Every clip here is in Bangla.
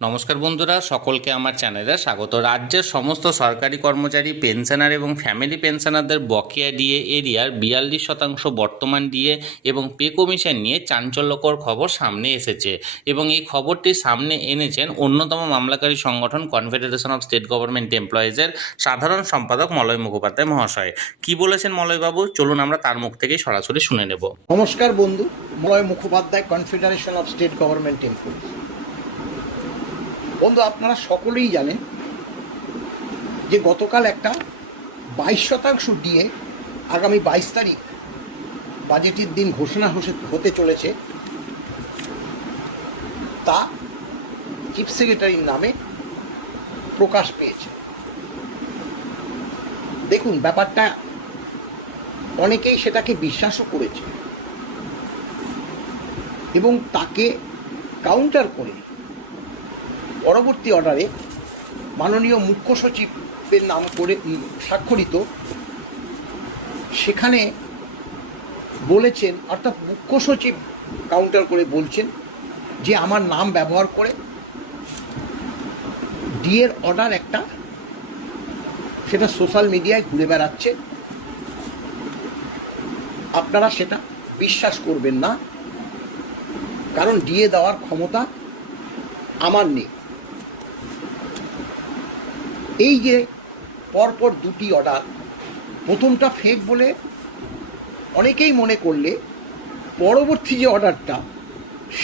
নমস্কার বন্ধুরা, সকলকে আমার চ্যানেলে স্বাগত। রাজ্যের সমস্ত সরকারি কর্মচারী, পেনশনার এবং ফ্যামিলি পেনশনারদের বকেয়া ডিএ এরিয়ার 42% বর্তমান ডিএ এবং পে কমিশন নিয়ে চাঞ্চল্যকর খবর সামনে এসেছে এবং এই খবরটি সামনে এনেছেন অন্যতম মামলাকারী সংগঠন কনফেডারেশন অফ স্টেট গভর্নমেন্ট এমপ্লয়িজের সাধারণ সম্পাদক মলয় মুখোপাধ্যায় মহাশয়। কি বলেছেন মলয়বাবু, চলুন আমরা তার মুখ থেকেই সরাসরি শুনে নেব। নমস্কার বন্ধু, Malay Mukhopadhyay, confederation of state government employees. বন্ধু, আপনারা সকলেই জানেন যে গতকাল একটা 22% ডিএ আগামী 22 তারিখ বাজেটের দিন ঘোষণা হতে চলেছে, তা চিফ সেক্রেটারির নামে প্রকাশ পেয়েছে। দেখুন, ব্যাপারটা অনেকেই সেটাকে বিশ্বাসও করেছে এবং তাকে কাউন্টার করে পরবর্তী অর্ডারে মাননীয় মুখ্য সচিবের নাম করে স্বাক্ষরিত সেখানে বলেছেন, অর্থাৎ মুখ্য সচিব কাউন্টার করে বলছেন যে আমার নাম ব্যবহার করে ডিএর অর্ডার একটা, সেটা সোশ্যাল মিডিয়ায় ঘুরে বেড়াচ্ছে। আপনারা সেটা বিশ্বাস করবেন না, কারণ ডিএ দেওয়ার ক্ষমতা আমার নেই। এই যে পরপর দুটি অর্ডার, প্রথমটা ফেক বলে অনেকেই মনে করলে পরবর্তী যে অর্ডারটা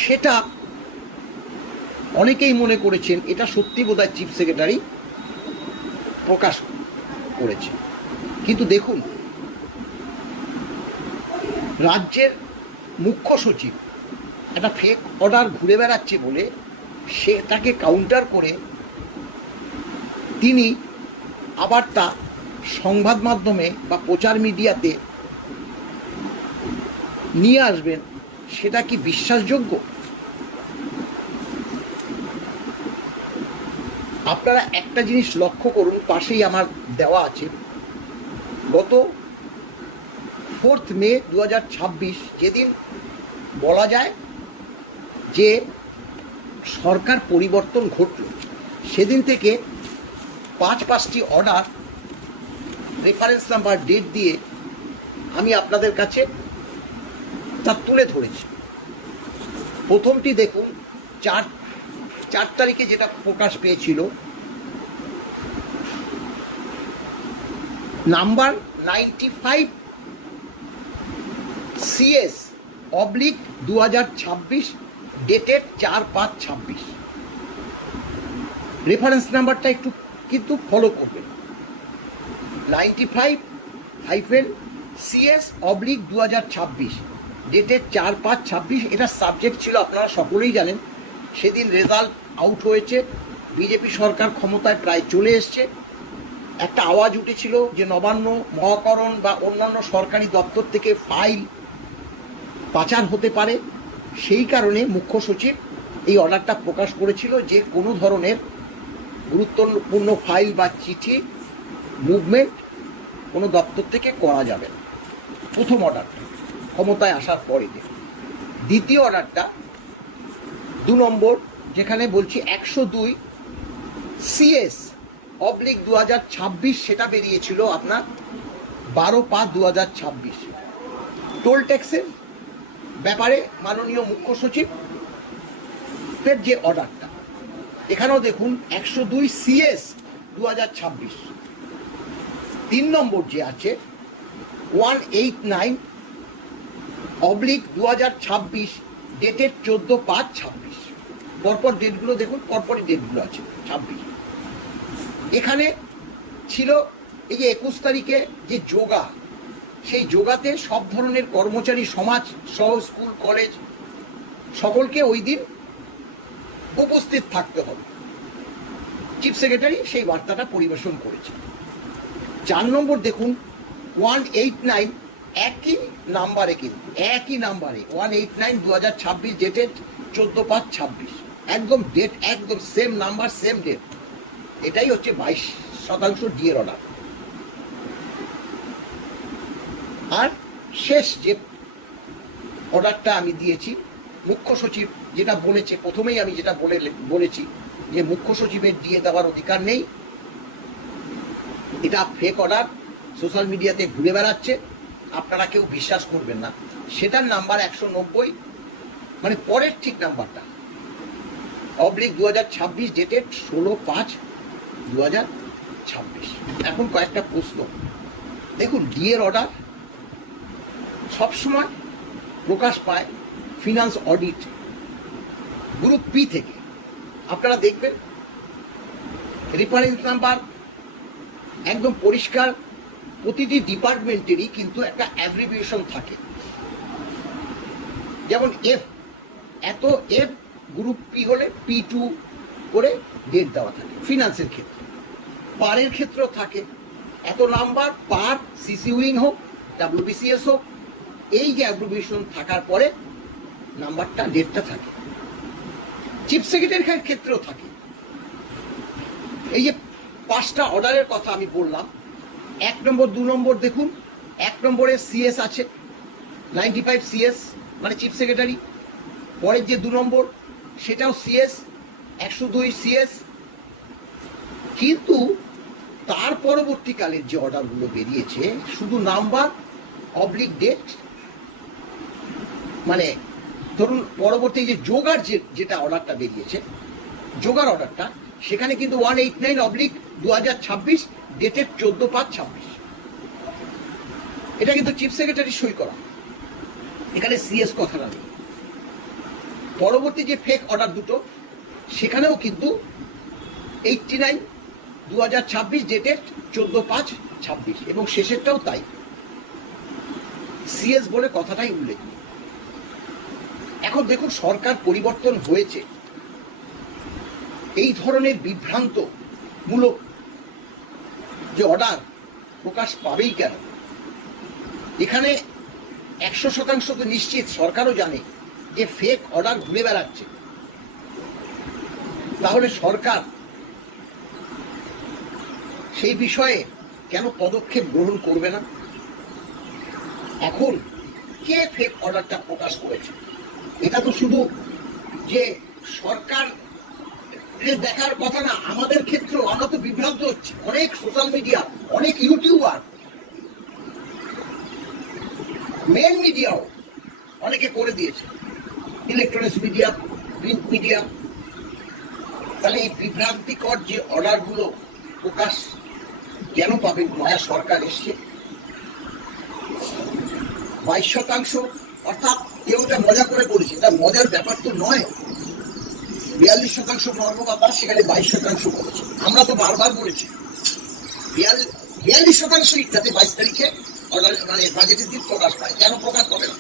সেটা অনেকেই মনে করেছেন এটা সত্যি বোধহয় চিফ সেক্রেটারি প্রকাশ করেছে। কিন্তু দেখুন, রাজ্যের মুখ্য সচিব একটা ফেক অর্ডার ঘুরে বেড়াচ্ছে বলে সে তাকে কাউন্টার করে তিনি আবার তা সংবাদ মাধ্যমে বা প্রচার মিডিয়াতে নিয়ে আসবেন, সেটা কি বিশ্বাসযোগ্য? আপনারা একটা জিনিস লক্ষ্য করুন, পাশেই আমার দেওয়া আছে, গত 4 মে 2026 যেদিন বলা যায় যে সরকার পরিবর্তন ঘটল, সেদিন থেকে 5টি অর্ডার রেফারেন্স নাম্বার, ডেট দিয়ে আমি আপনাদের কাছে তা তুলে ধরেছি। প্রথমটি দেখুন, 4 তারিখে যেটা প্রকাশ পেয়েছিল, number 95 CS oblique 2026, dated 4/5/26। Reference নাম্বারটা একটু কিন্তু ফলো করবেন, 95-CS অবলিক 2026, ডেটেড 4/5/26। এটা সাবজেক্ট ছিল, আপনারা সকলেই জানেন, সেদিন রেজাল্ট আউট হয়েছে, বিজেপি সরকার ক্ষমতায় প্রায় চলে এসছে। একটা আওয়াজ উঠেছিল যে নবান্ন, মহাকরণ বা অন্যান্য সরকারি দপ্তর থেকে ফাইল পাচার হতে পারে। সেই কারণে মুখ্য সচিব এই অর্ডারটা প্রকাশ করেছিল যে কোনো ধরনের গুরুত্বপূর্ণ ফাইল বা চিঠি মুভমেন্ট কোনো দপ্তর থেকে করা যাবে না। প্রথম অর্ডারটা ক্ষমতায় আসার পরে। দ্বিতীয় অর্ডারটা 2 নম্বর, যেখানে বলছি 102 CS অবলিক 2026, সেটা বেরিয়েছিল আপনার 12/5/2026। টোল ট্যাক্সের ব্যাপারে মাননীয় মুখ্য সচিবের যে অর্ডারটা, এখানেও দেখুন 102 CS 2026। 3 নম্বর যে আছে 189 অবলিক 2026, ডেটেড 14/5/26। পরপর ডেটগুলো দেখুন, পরপরই ডেটগুলো আছে 26। এখানে ছিল এই যে 21 তারিখে যে যোগা, সেই যোগাতে সব ধরনের কর্মচারী সমাজ সহ স্কুল কলেজ সকলকে ওই দিন উপস্থিত থাকতে হবে। চিফ সেক্রেটারি সেই বার্তাটা পরিবেশন করেছে। 4 নম্বর দেখুন 189, একই নাম্বারে, কিন্তু একই নাম্বারে 189 2026, ডেটেড 14/5/26। একদম ডেট, একদম সেম নাম্বার, সেম ডেট। এটাই হচ্ছে 22% ডিএর অর্ডার। আর শেষ যে অর্ডারটা আমি দিয়েছি, মুখ্য সচিব যেটা বলেছে, প্রথমেই আমি যেটা বলেছি যে মুখ্য সচিবের ডিএ দেওয়ার অধিকার নেই, এটা ফেক অর্ডার, সোশ্যাল মিডিয়াতে ঘুরে বেড়াচ্ছে, আপনারা কেউ বিশ্বাস করবেন না। সেটার নাম্বার 190, মানে পরের ঠিক নাম্বারটা /2026, ডেটেড 16/5/2026। এখন কয়েকটা প্রশ্ন। দেখুন, ডিএর অর্ডার সবসময় প্রকাশ পায় ফিনান্স অডিট গ্রুপ পি থেকে। আপনারা দেখবেন রেফারেন্স নাম্বার একদম পরিষ্কার, প্রতিটি ডিপার্টমেন্টেরই কিন্তু একটা অ্যাব্রিভিয়েশন থাকে। যেমন এত এফ গ্রুপ পি হলে P2 করে ডেট দেওয়া থাকে ফিনান্সের ক্ষেত্রে। পারের ক্ষেত্রেও থাকে এত নাম্বার পার, সিসি উইং হোক, WBCS হোক, এই যে অ্যাব্রিভিয়েশন থাকার পরে নাম্বারটা, ডেটটা থাকে। চিফ সেক্রেটারির ক্ষেত্রেও থাকে। এই যে 5টা অর্ডারের কথা আমি বললাম, 1 নম্বর 2 নম্বর দেখুন, 1 নম্বরে CS আছে 95 CS, মানে চিফ সেক্রেটারি। পরের যে 2 নম্বর সেটাও CS 102 CS। কিন্তু তার পরবর্তীকালের যে অর্ডারগুলো বেরিয়েছে, শুধু নাম্বার /ডেট, মানে ধরুন পরবর্তী যে যোগার যেটা অর্ডারটা বেরিয়েছে, যোগার অর্ডারটা, সেখানে কিন্তু 189/2026, ডেটেড 14/5/26। এটা কিন্তু চিফ সেক্রেটারি সই করা, এখানে CS কথাটা নেই। পরবর্তী যে ফেক অর্ডার দুটো, সেখানেও কিন্তু 89/2026, ডেটেড 14/5/26, এবং শেষেরটাও তাই, CS বলে কথাটাই উল্লেখ। এখন দেখুন, সরকার পরিবর্তন হয়েছে, এই ধরনের বিভ্রান্তমূলক যে অর্ডার প্রকাশ পাবেই কেন? এখানে 100% তো নিশ্চিত সরকারও জানে যে ফেক অর্ডার ঘুরে বেড়াচ্ছে। তাহলে সরকার সেই বিষয়ে কেন পদক্ষেপ গ্রহণ করবে না? এখন কে ফেক অর্ডারটা প্রকাশ করেছে? এটা তো শুধু যে সরকার দেখার কথা না, আমাদের ক্ষেত্রেও আমরা তো বিভ্রান্ত হচ্ছি। অনেক সোশ্যাল মিডিয়া, অনেক ইউটিউবার, মেন মিডিয়াও অনেকে করে দিয়েছে, ইলেকট্রনিক্স মিডিয়া, প্রিন্ট মিডিয়া। তাহলে এই বিভ্রান্তিকর যে অর্ডারগুলো প্রকাশ কেন পাবে? নয়া সরকার এসছে, 22%, অর্থাৎ কেউ এটা মজা করে বলেছে, এটা মজার ব্যাপার তো নয়। 42% কর্মকর্তা, সেখানে 22% বলেছে। আমরা তো বারবার বলেছি 42% যাতে 22 তারিখে অর্ডার, মানে বাজেটের দিন প্রকাশ পায়। কেন প্রকাশ পাবে না?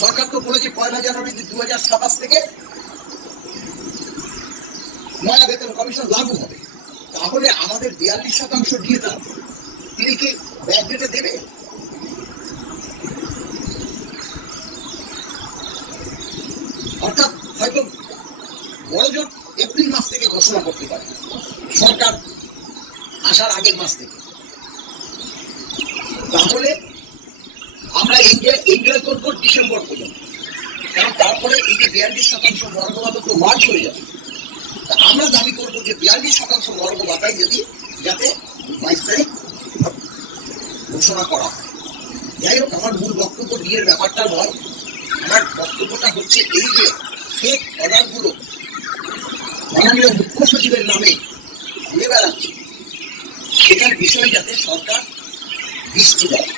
সরকার তো বলেছে 1 জানুয়ারি 2027 থেকে নয়া বেতন কমিশন লাগু হবে। তাহলে আমাদের 42% দিয়ে দেন, তিনি কি ব্যাকডেটে দেবে? অর্থাৎ হয়তো বড়জোর এপ্রিল মাস থেকে ঘোষণা করতে পারে সরকার, আসার আগের মাস থেকে। তাহলে আমরা এনজয় করবো ডিসেম্বর পর্যন্ত, কারণ তারপরে এই যে 42% বর্গভাতা তো মার্চ হয়ে যাবে। আমরা দাবি করবো যে 42% বর্গভাতায় যাতে 22 তারিখ ঘোষণা করা হয়। যাই হোক, আমার মূল বক্তব্য ডিএর ব্যাপারটা নয়। আমার বক্তব্যটা হচ্ছে এই যে ফেক অর্ডারগুলো মাননীয় মুখ্য সচিবের নামে ঘুরে বেড়াচ্ছে, সেটার বিষয়ে যাতে সরকার দৃষ্টি দেয়।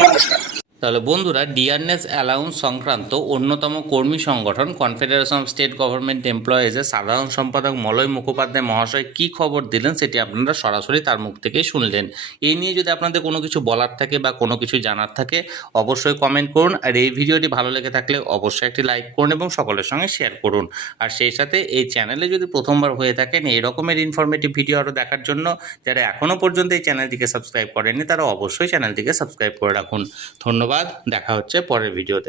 নমস্কার। তাহলে বন্ধুরা, ডিয়ারনেস অ্যালাউন্স সংক্রান্ত অন্যতম কর্মী সংগঠন কনফেডারেশন অফ স্টেট গভর্নমেন্ট এমপ্লয়িজের সাধারণ সম্পাদক মলয় মুখোপাধ্যায় মহাশয় কী খবর দিলেন, সেটি আপনারা সরাসরি তার মুখ থেকেই শুনলেন। এই নিয়ে যদি আপনাদের কোনো কিছু বলার থাকে বা কোনো কিছু জানার থাকে, অবশ্যই কমেন্ট করুন। আর এই ভিডিওটি ভালো লেগে থাকলে অবশ্যই একটি লাইক করুন এবং সকলের সঙ্গে শেয়ার করুন। আর সেই সাথে এই চ্যানেলে যদি প্রথমবার হয়ে থাকেন এই রকমের ইনফরমেটিভ ভিডিও আরও দেখার জন্য, যারা এখনও পর্যন্ত এই চ্যানেলটিকে সাবস্ক্রাইব করেননি, তারা অবশ্যই চ্যানেলটিকে সাবস্ক্রাইব করে রাখুন। ধন্যবাদ, দেখা হচ্ছে পরের ভিডিওতে।